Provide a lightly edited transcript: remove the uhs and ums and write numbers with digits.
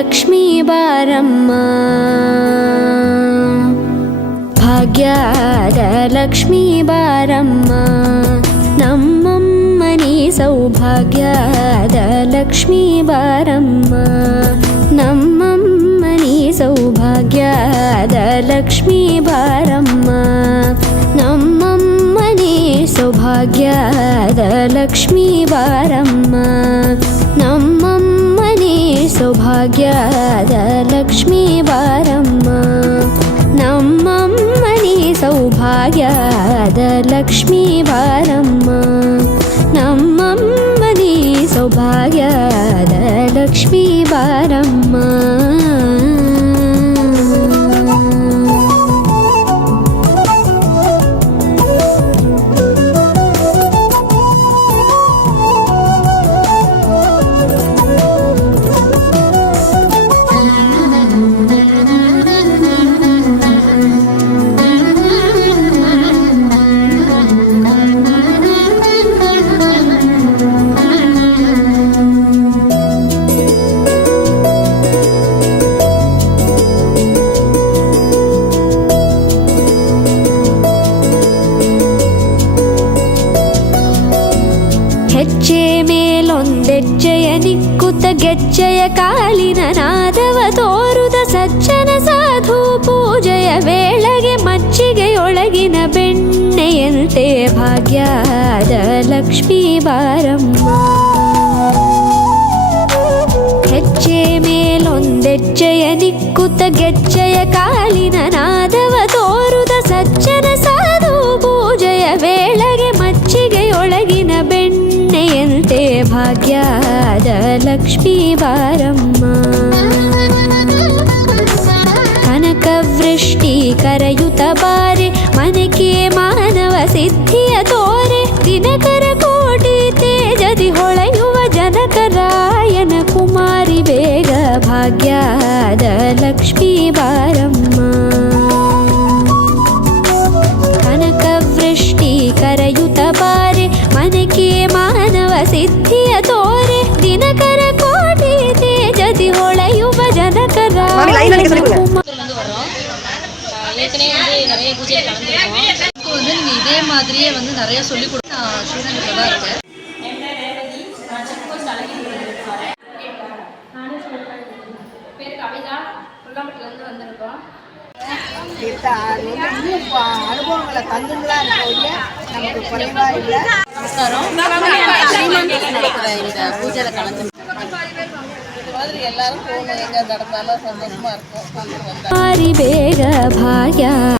ಲಕ್ಷ್ಮೀ ಬಾರಮ್ಮ, ಭಾಗ್ಯದ ಲಕ್ಷ್ಮೀ ಬಾರಮ್ಮ, ನಮ್ಮಮ್ಮನಿ ಸೌಭಾಗ್ಯದ ಲಕ್ಷ್ಮೀ ಬಾರಮ್ಮ, ನಮ್ಮಮ್ಮನಿ ಸೌಭಾಗ್ಯದ ಲಕ್ಷ್ಮೀ ಬಾರಮ್ಮ, ನಮ್ಮಮ್ಮನಿ ಸೌಭಾಗ್ಯದ ಲಕ್ಷ್ಮೀ ಬಾರಮ್ಮ, ನಮ್ಮಮ್ಮನಿ ಸೌಭಾಗ್ಯದ ಲಕ್ಷ್ಮೀ ಬಾರಮ್ಮ, ನಮ್ಮಮ್ಮನಿ ಸೌಭಾಗ್ಯದ ಲಕ್ಷ್ಮೀ ಬಾರಮ್ಮ, ನಮ್ಮಮ್ಮನಿ ಸೌಭಾಗ್ಯದ ಲಕ್ಷ್ಮೀ ಬಾರಮ್ಮ. ಹೆಜ್ಜೆ ಮೇಲೊಂದೆಜ್ಜೆಯ ನಿಕ್ಕುತ್ತ ಗೆಜ್ಜೆಯ ಕಾಲಿನ ನಾದವ ತೋರುದ ಸಜ್ಜನ ಸಾಧು ಪೂಜೆಯ ವೇಳೆಗೆ ಮಜ್ಜಿಗೆಯೊಳಗಿನ ಬೆಣ್ಣೆಯಂತೆ ಭಾಗ್ಯದ ಲಕ್ಷ್ಮೀ ಬಾರಮ್ಮ, ಹೆಜ್ಜೆ ಮೇಲೊಂದೆಜ್ಜೆಯ ನಿಕ್ಕುತ್ತ ಗೆಜ್ಜೆಯ ಕಾಲಿನ ನಾದವ ತೋರುದ ಸಜ್ಜನ ಸಾಧು ಪೂಜೆಯ ವೇಳೆಗೆ ಮಜ್ಜಿಗೆಯೊಳಗಿನ ಬೆಣ್ಣೆಯಂತೆ ಭಾಗ್ಯದ ಲಕ್ಷ್ಮೀ ಬಾರಮ್ಮ, ಕನಕವೃಷ್ಟಿ ಕರೆಯುತ್ತ ಬಾರೆ ಮನಕೆ ಮಾನವ ಸಿದ್ಧಿಯ ತೋರೆ, ದಿನಕರ ಕೋಟಿ ತೇಜದಿ ಹೊಳೆಯುವ ಜನಕರಾಯನ ಕುಮಾರಿ ಬೇಗ ಭಾಗ್ಯದ ಲಕ್ಷ್ಮೀ ಬಾರಮ್ಮ, ಕನಕವೃಷ್ಟಿ ಕರೆಯುತ್ತ ಬಾರೆ ಮನಕೆ ಮಾನವ ಸಿದ್ಧಿಯ ತೋರೆ, ದಿನಕರ ಕೋಟಿ ತೇಜದಿ ಹೊಳೆಯುವ ಜನಕರಾಯನ நிறைய பூஜையை கலந்துருக்கோம். நீங்கள் இதே மாதிரியே நிறைய சொல்லிக் கொடுத்து நான் ஸ்ரீரங்கத்தில் தான் இருக்கேன். அனுபவங்களை தந்துங்களா நமக்கு குறைவா இல்லை. நமஸ்காரம். இந்த பூஜையில் கலந்து இது மாதிரி எல்லாரும் போகணும், எங்கே நடந்தாலும் சந்தோஷமா இருக்கும்.